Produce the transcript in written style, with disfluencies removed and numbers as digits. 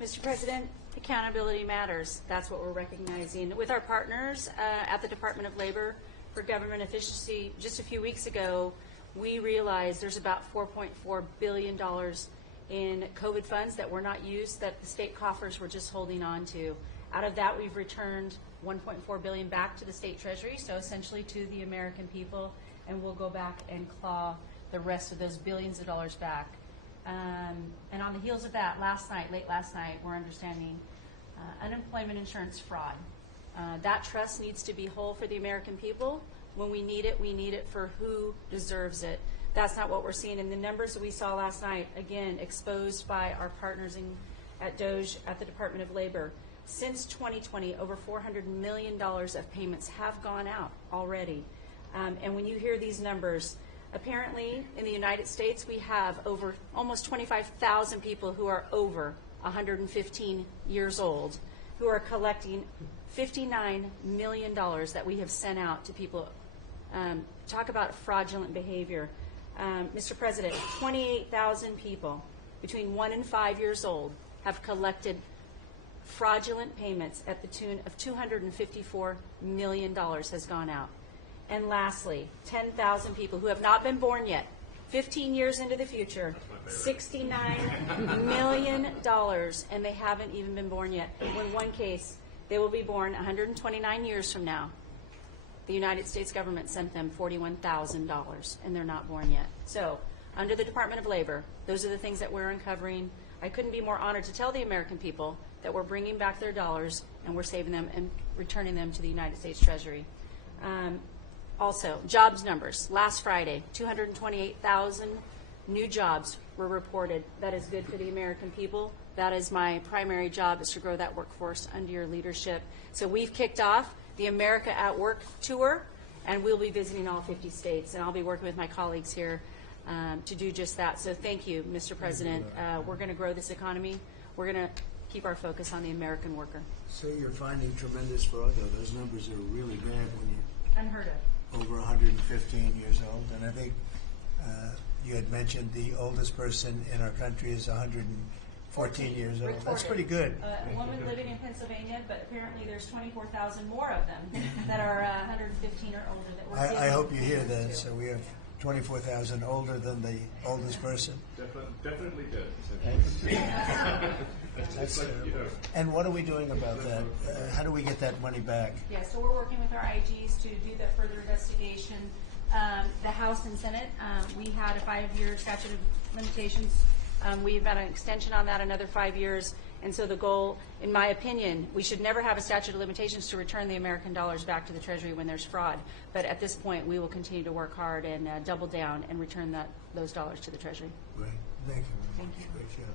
Mr. President, accountability matters. That's what we're recognizing. With our partners at the Department of Labor for Government Efficiency, just a few weeks ago, we realized there's about $4.4 billion in COVID funds that were not used, that the state coffers were just holding on to. Out of that, we've returned $1.4 billion back to the state treasury, so essentially to the American people, and we'll go back and claw the rest of those billions of dollars back. And on the heels of that, late last night, we're understanding unemployment insurance fraud. That trust needs to be whole for the American people. When we need it for who deserves it. That's not what we're seeing. And the numbers that we saw last night, again, exposed by our partners at DOGE, at the Department of Labor. Since 2020, over $400 million of payments have gone out already. And when you hear these numbers, apparently in the United States, we have over almost 25,000 people who are over 115 years old who are collecting $59 million that we have sent out to people. Talk about fraudulent behavior. Mr. President, 28,000 people between 1 and 5 years old have collected fraudulent payments at the tune of $254 million has gone out. And lastly, 10,000 people who have not been born yet, 15 years into the future, $69 million, and they haven't even been born yet. In one case, they will be born 129 years from now. The United States government sent them $41,000, and they're not born yet. So, under the Department of Labor, those are the things that we're uncovering. I couldn't be more honored to tell the American people that we're bringing back their dollars and we're saving them and returning them to the United States Treasury. Also, jobs numbers. Last Friday, 228,000 new jobs were reported. That is good for the American people. That is my primary job, is to grow that workforce under your leadership. So we've kicked off the America at Work tour, and we'll be visiting all 50 states, and I'll be working with my colleagues here to do just that. So thank you, Mr. President. We're going to grow this economy. We're going to keep our focus on the American worker. So you're finding tremendous fraud, though. Those numbers are really bad when you Unheard of. over 115 years old. And I think you had mentioned the oldest person in our country is 114 years old. Reported. That's pretty good. A woman living in Pennsylvania, but apparently there's 24,000 more of them that are 115 or older. That we're I hope you hear giving that. to. So we have 24,000 older than the oldest person. Definitely did. That's like, you know. And what are we doing about that? How do we get that money back? Yeah, so we're working with our IGs to do that further investigation. The House and Senate, we had a 5-year statute of limitations. We've got an extension on that, another 5 years. And so the goal, in my opinion, we should never have a statute of limitations to return the American dollars back to the Treasury when there's fraud. But at this point, we will continue to work hard and double down and return those dollars to the Treasury. Right. Thank you. Thank you. Great job.